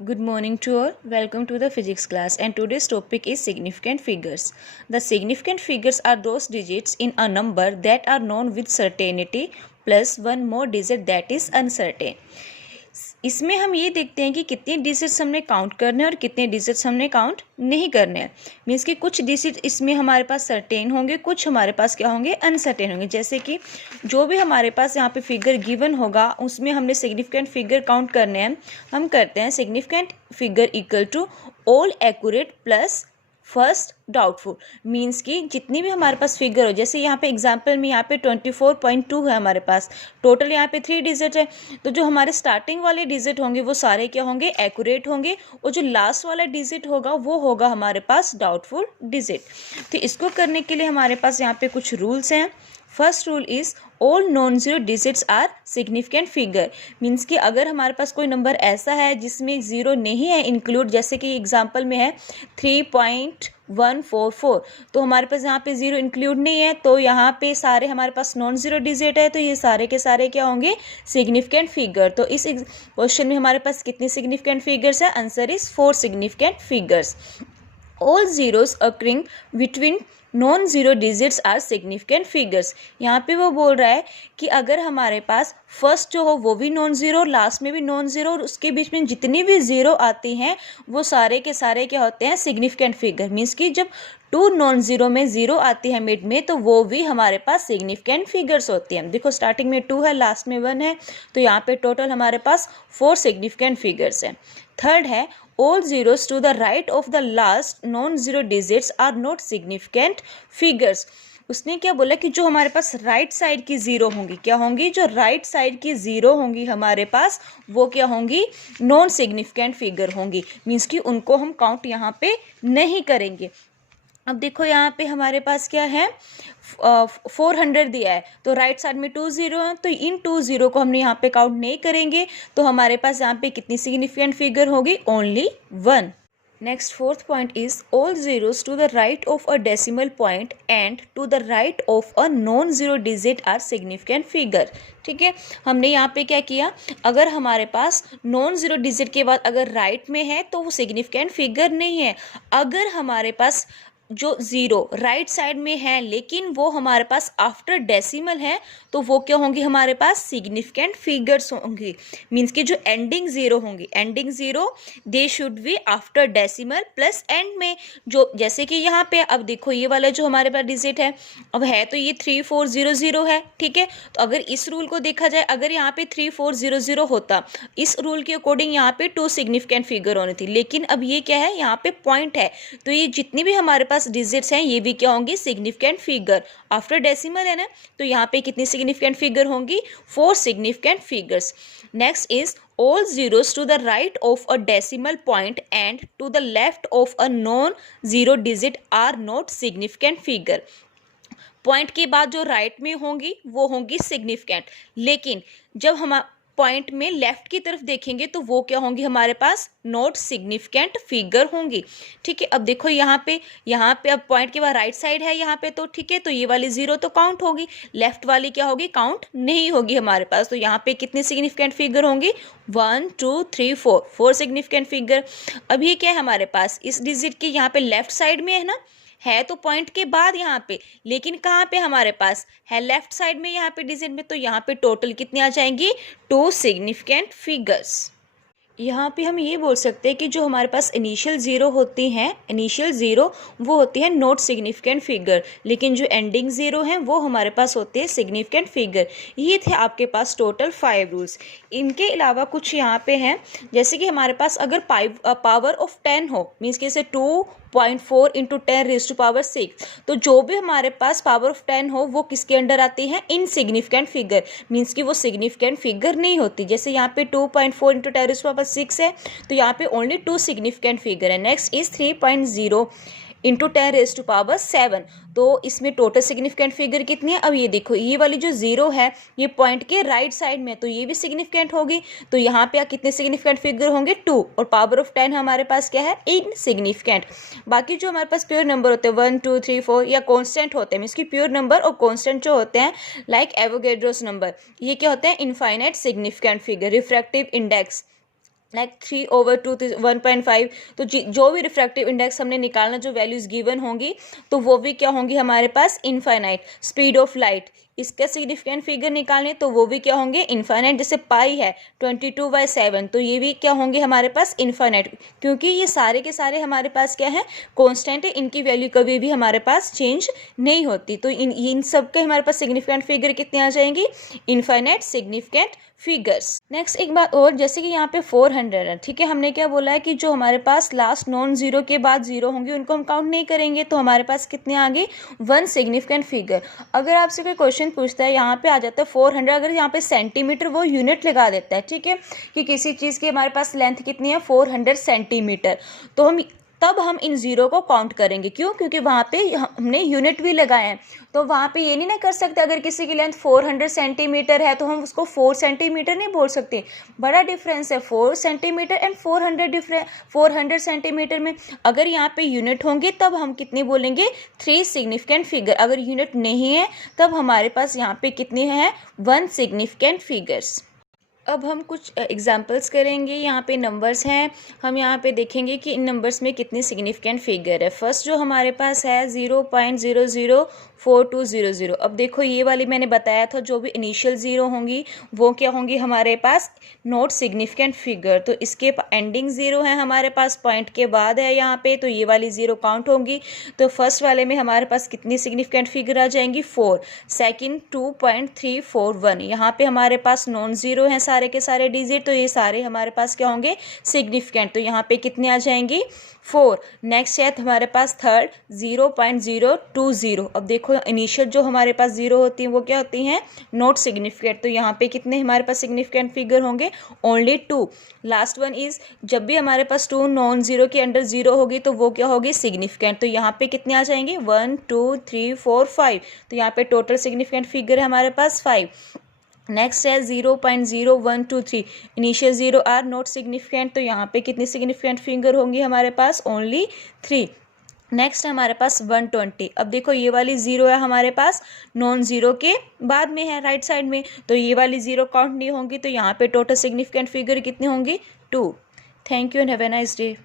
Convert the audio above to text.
Good morning to all. Welcome to the physics class, and today's topic is significant figures. The significant figures are those digits in a number that are known with certainty plus one more digit that is uncertain. इसमें हम ये देखते हैं कि कितने digits हमने count करने हैं और कितने डिजिट्स हमने काउंट नहीं करने हैं। मीन्स कि कुछ डिजिट इसमें हमारे पास सर्टेन होंगे, कुछ हमारे पास क्या होंगे, अनसर्टेन होंगे। जैसे कि जो भी हमारे पास यहाँ पे फिगर गिवन होगा उसमें हमने सिग्निफिकेंट फिगर काउंट करने हैं। हम करते हैं significant figure equal to all accurate plus first doubtful. Means कि जितनी भी हमारे पास फिगर हो, जैसे यहाँ पे एग्जांपल में यहाँ पे 24.2 है हमारे पास, टोटल यहाँ पे 3 डिजिट है। तो जो हमारे स्टार्टिंग वाले डिजिट होंगे वो सारे क्या होंगे, एक्यूरेट होंगे, और जो लास्ट वाला डिजिट होगा वो होगा हमारे पास डाउटफुल डिजिट। तो इसको करने के लिए हमारे पास यहाँ पे कुछ रूल्स हैं। First rule is all non zero digits are significant figure. Means कि अगर हमारे पास कोई नंबर ऐसा है जिसमें ज़ीरो नहीं है इंक्लूड, जैसे कि एग्जांपल में है 3.144, तो हमारे पास यहाँ पे ज़ीरो इंक्लूड नहीं है, तो यहाँ पे सारे हमारे पास नॉन ज़ीरो डिजिट है, तो ये सारे के सारे क्या होंगे, सिग्निफिकेंट फिगर। तो इस क्वेश्चन में हमारे पास कितनी सिग्निफिकेंट फिगर्स है, answer is 4 significant figures. All zeros occurring between non zero digits are significant figures. यहाँ पे वो बोल रहा है कि अगर हमारे पास फर्स्ट जो हो वो भी नॉन ज़ीरो, लास्ट में भी नॉन ज़ीरो, और उसके बीच में जितनी भी ज़ीरो आती हैं वो सारे के सारे क्या होते हैं, सिग्निफिकेंट फिगर। मीन्स कि जब 2 नॉन ज़ीरो में ज़ीरो आती है मिड में, तो वो भी हमारे पास सिग्निफिकेंट फिगर्स होती हैं। देखो स्टार्टिंग में 2 है, लास्ट में 1 है, तो यहाँ पे टोटल हमारे पास 4 सिग्निफिकेंट फिगर्स हैं। थर्ड है all zeros to the right of the last non-zero digits are not significant figures। उसने क्या बोला कि जो हमारे पास राइट साइड की ज़ीरो होंगी, क्या होंगी, जो राइट साइड की ज़ीरो होंगी हमारे पास वो क्या होंगी, नॉन सिग्निफिकेंट फिगर होंगी। मीन्स कि उनको हम काउंट यहाँ पे नहीं करेंगे। अब देखो यहाँ पे हमारे पास क्या है, 400 दिया है, तो राइट साइड में 2 ज़ीरो है, तो इन 2 ज़ीरो को हमने यहाँ पे काउंट नहीं करेंगे, तो हमारे पास यहाँ पे कितनी सिग्निफिकेंट फिगर होगी, only 1। Next fourth point is all zeros to the right of a decimal point and to the right of a non zero digit are significant figure. ठीक है, हमने यहाँ पे क्या किया, अगर हमारे पास नॉन जीरो डिजिट के बाद अगर राइट में है तो वो सिग्निफिकेंट फिगर नहीं है। अगर हमारे पास जो ज़ीरो राइट साइड में है लेकिन वो हमारे पास आफ्टर डेसिमल है, तो वो क्या होंगी, हमारे पास सिग्निफिकेंट फिगर्स होंगी। मीन्स कि जो एंडिंग ज़ीरो होंगी, ending zero they should be after decimal plus and में, जो जैसे कि यहाँ पे अब देखो ये वाला जो हमारे पास डिजिट है, अब है तो ये 3400 है। ठीक है, तो अगर इस रूल को देखा जाए, अगर यहाँ पे 3400 होता, इस रूल के अकॉर्डिंग यहाँ पे 2 सिग्निफिकेंट फिगर होनी थी, लेकिन अब ये क्या है, यहाँ पे पॉइंट है, तो ये जितनी भी हमारे पास डिजिट्स हैं ये भी क्या होंगी, सिग्निफिकेंट फिगर। आफ्टर डेसिमल है ना, तो यहाँ पे कितनी सिग्निफिकेंट फिगर होंगी, 4 significant figures. Next is all zeros to the right of a decimal point and to the left of a non-zero digit are not significant figure। Point के बाद जो राइट में होंगी वो होंगी सिग्निफिकेंट, लेकिन जब हम पॉइंट में लेफ्ट की तरफ देखेंगे तो वो क्या होंगी, हमारे पास नॉट सिग्निफिकेंट फिगर होंगी। ठीक है, अब देखो यहाँ पे अब पॉइंट के बाद राइट साइड है यहाँ पे, तो ठीक है, तो ये वाली ज़ीरो तो काउंट होगी, लेफ्ट वाली क्या होगी, काउंट नहीं होगी हमारे पास। तो यहाँ पे कितनी सिग्निफिकेंट फिगर होंगी, 1 2 3 4 सिग्निफिकेंट फिगर। अब ये क्या है हमारे पास, इस डिजिट के यहाँ पे लेफ्ट साइड में है ना, है तो पॉइंट के बाद यहाँ पे, लेकिन कहाँ पे हमारे पास है, लेफ्ट साइड में यहाँ पे डिजिट में, तो यहाँ पे टोटल कितनी आ जाएंगी, 2 सिग्निफिकेंट फिगर्स। यहाँ पे हम ये बोल सकते हैं कि जो हमारे पास इनिशियल ज़ीरो होती हैं, इनिशियल ज़ीरो वो होती है नॉट सिग्निफिकेंट फिगर, लेकिन जो एंडिंग ज़ीरो हैं वो हमारे पास होते हैं सिग्निफिकेंट फिगर। ये थे आपके पास टोटल 5 रूल्स। इनके अलावा कुछ यहाँ पे हैं, जैसे कि हमारे पास अगर पावर ऑफ 10 हो, मीन्स कि जैसे 2.4 इंटू 10 रेज़ टू पावर 6, तो जो भी हमारे पास पावर ऑफ 10 हो वो किसके अंडर आती है, इनसिग्निफिकेंट फिगर। मीन्स कि वो सिग्निफिकेंट फिगर नहीं होती। जैसे यहाँ पे 2.4 इंटू 10 रेज़ टू पावर 6 है, तो यहाँ पे ओनली 2 सिग्निफिकेंट फिगर है। Next is 3.0 into 10 raise to power 7, तो इसमें टोटल सिग्निफिकेंट फिगर कितनी है। अब ये देखो ये वाली जो ज़ीरो है ये पॉइंट के राइट साइड में, तो ये भी सिग्निफिकेंट होगी, तो यहाँ पे कितने सिग्निफिकेंट फिगर होंगे, 2, और पावर ऑफ 10 हमारे पास क्या है, इनसिग्निफिकेंट। बाकी जो हमारे पास प्योर नंबर होते हैं 1 2 3 4 या कॉन्स्टेंट होते हैं, इसकी प्योर नंबर और कॉन्स्टेंट जो होते हैं लाइक एवोगैड्रोस नंबर, ये क्या होते हैं, infinite significant figure. Refractive index next 3/2 तो 1.5। तो जो भी रिफ्रैक्टिव इंडेक्स हमने निकालना, जो वैल्यूज गिवन होंगी, तो वो भी क्या होंगी हमारे पास, इनफाइनाइट। स्पीड ऑफ लाइट, इसका सिग्निफिकेंट फिगर निकालने, तो वो भी क्या होंगे, इनफाइनाइट। जैसे पाई है 22/7, तो ये भी क्या होंगे हमारे पास, इनफाइनाइट, क्योंकि ये सारे के सारे हमारे पास क्या है, कांस्टेंट है, इनकी वैल्यू कभी भी हमारे पास चेंज नहीं होती। तो इन सब के हमारे पास सिग्निफिकेंट फिगर कितने आ जाएंगी, इनफाइनाइट सिग्निफिकेंट फिगर्स। नेक्स्ट एक बात और, जैसे कि यहाँ पे 400 है, ठीक है, हमने क्या बोला है कि जो हमारे पास लास्ट नॉन जीरो के बाद जीरो होंगे उनको हम काउंट नहीं करेंगे, तो हमारे पास कितने आगे, 1 सिग्निफिकेंट फिगर। अगर आपसे कोई क्वेश्चन पूछता है, यहाँ पे आ जाता है 400, अगर यहाँ पे सेंटीमीटर वो यूनिट लगा देता है, ठीक है, कि किसी चीज़ की हमारे पास लेंथ कितनी है, 400 सेंटीमीटर, तो तब हम इन ज़ीरो को काउंट करेंगे। क्यों, क्योंकि वहाँ पे हमने यूनिट भी लगाए हैं, तो वहाँ पे ये नहीं ना कर सकते, अगर किसी की लेंथ 400 सेंटीमीटर है तो हम उसको 4 सेंटीमीटर नहीं बोल सकते। बड़ा डिफरेंस है 4 सेंटीमीटर एंड 400 सेंटीमीटर में। अगर यहाँ पे यूनिट होंगे तब हम कितने बोलेंगे, 3 सिग्निफिकेंट फिगर। अगर यूनिट नहीं है तब हमारे पास यहाँ पे कितने हैं, 1 सिग्निफिकेंट फिगर्स। अब हम कुछ एग्जांपल्स करेंगे। यहाँ पे नंबर्स हैं, हम यहाँ पे देखेंगे कि इन नंबर्स में कितनी सिग्निफिकेंट फिगर है। फर्स्ट जो हमारे पास है 0.004200। अब देखो ये वाली मैंने बताया था, जो भी इनिशियल ज़ीरो होंगी वो क्या होंगी हमारे पास, नॉट सिग्निफिकेंट फिगर। तो इसके एंडिंग ज़ीरो है हमारे पास, पॉइंट के बाद है यहाँ पे, तो ये वाली ज़ीरो काउंट होंगी। तो फर्स्ट वाले में हमारे पास कितनी सिग्निफिकेंट फिगर आ जाएंगी, 4। सेकेंड 2.341, यहाँ पे हमारे पास नॉन ज़ीरो हैं सारे के सारे डिजिट, तो ये सारे हमारे पास क्या होंगे, सिग्निफिकेंट। तो यहाँ पे कितने आ जाएंगी, 4। नेक्स्ट है हमारे पास थर्ड 0.020। अब देखो इनिशियल जो हमारे पास जीरो होती हैं वो क्या होती हैं, नॉट सिग्निफिकेंट। तो यहाँ पे कितने हमारे पास सिग्निफिकेंट फिगर होंगे, ओनली 2। लास्ट वन इज, जब भी हमारे पास 2 नॉन जीरो के अंडर जीरो होगी तो वो क्या होगी, सिग्निफिकेंट। तो यहाँ पे कितने आ जाएंगे, 1 2 3 4 5। तो यहाँ पे टोटल सिग्निफिकेंट फिगर है हमारे पास 5। नेक्स्ट है 0.0123, initial zero are not significant. तो यहाँ पे कितनी सिग्निफिकेंट फिगर होंगी हमारे पास, ओनली 3। नेक्स्ट हमारे पास 120। अब देखो ये वाली ज़ीरो है हमारे पास, नॉन ज़ीरो के बाद में है राइट साइड में, तो ये वाली ज़ीरो काउंट नहीं होंगी। तो यहाँ पे टोटल सिग्निफिकेंट फिगर कितनी होंगी, 2। Thank you and have a nice day.